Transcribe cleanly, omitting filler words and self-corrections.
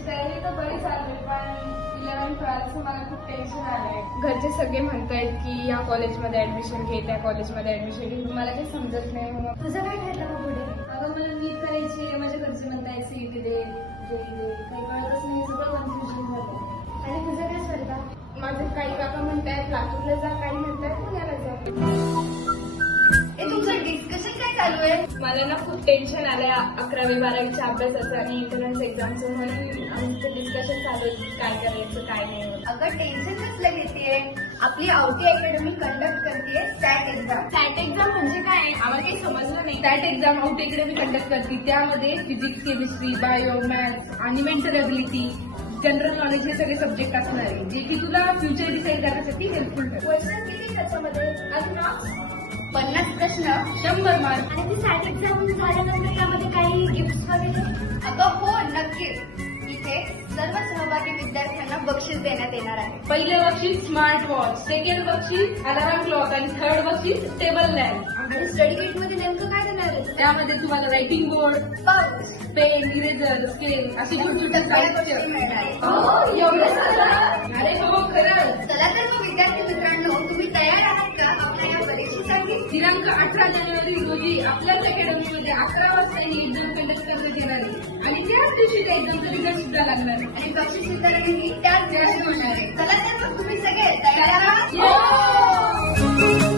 त्याची तयारी तर बरी चालू आहे, पण 11-12चं मला खूप टेन्शन आलंय. घरचे सगळे म्हणतायत की या कॉलेजमध्ये ऍडमिशन घे, त्या कॉलेजमध्ये ऍडमिशन घे. मला काही समजत नाही. मग तुझं काय ठरलं मग पुढे? अगं मला नीट करायची आहे. माझ्या घरचे म्हणतायत सीईटी दे, जेई दे. काही कळतच नाही, सगळं कन्फ्युजन झालं. आणि तुझं काय स्पर्धा? माझे काही काका म्हणतायत लातूरला जा, काही म्हणतायत पुण्याला जा. तुमचं डिस्कशन काय चालू आहे? मला ना खूप टेन्शन आलंय 11वी-12वीच्या अभ्यासाचं आणि एंट्रन्स एक्झामचं, म्हणून आमचं डिस्कशन चालू आहे की काय करायचं काय नाही. अगं टेन्शन कसलं घेतेय? आपली आवटी अकॅडमी कंडक्ट करते सॅट एक्झाम. सॅट एक्झाम म्हणजे काय? आम्हाला काही समजलं नाही. सॅट एक्झाम आउट अकॅडमी कंडक्ट करते, त्यामध्ये फिजिक्स, केमिस्ट्री, बायो, मॅथ्स आणि मेंटल एबिलिटी, जनरल नॉलेज हे सगळे सब्जेक्ट असणार आहे, जे की तुला फ्युचर डिसाईड करण्यासाठी हेल्पफुल ठरेल. क्वेश्चन किती त्याच्यामध्ये? आणि मार्क्स 50 प्रश्न. 100 मार्क. आणि ती सॅट एक्झाम झाल्यानंतर त्यामध्ये काही गिफ्ट वगैरे? अगं हो, नक्कीच. इथे सर्व सहभागी विद्यार्थ्यांना बक्षीस देण्यात येणार आहे. पहिले बक्षीस स्मार्ट वॉच, सेकंड बक्षीस अलार्म क्लॉक आणि थर्ड बक्षीस टेबल लॅम्प. आणि स्टडी किट मध्ये नेमकं काय देणार आहे? त्यामध्ये तुम्हाला writing board, pouch, pen, eraser, scale अशी छोटी गोष्टी मिळणार आहे. एवढं सगळं? अरे हो, खरंच. चला तर मग विद्यार्थी मित्रांनो, तुम्ही तयार आहात का आपल्या या परीक्षेसाठी? दिनांक 18 जानेवारी रोजी आपल्याच अकॅडमीमध्ये 11 वाजता ही एक्झाम कंडक्ट करण्यात येणार आहे आणि त्याच दिवशी त्या एक्झामचा रिझल्ट सुद्धा लागणार आहे. आणि बक्षीस वितरणही त्याच दिवशी होणार आहे. चला तर मग तुम्ही सगळे तयार आहात? हो!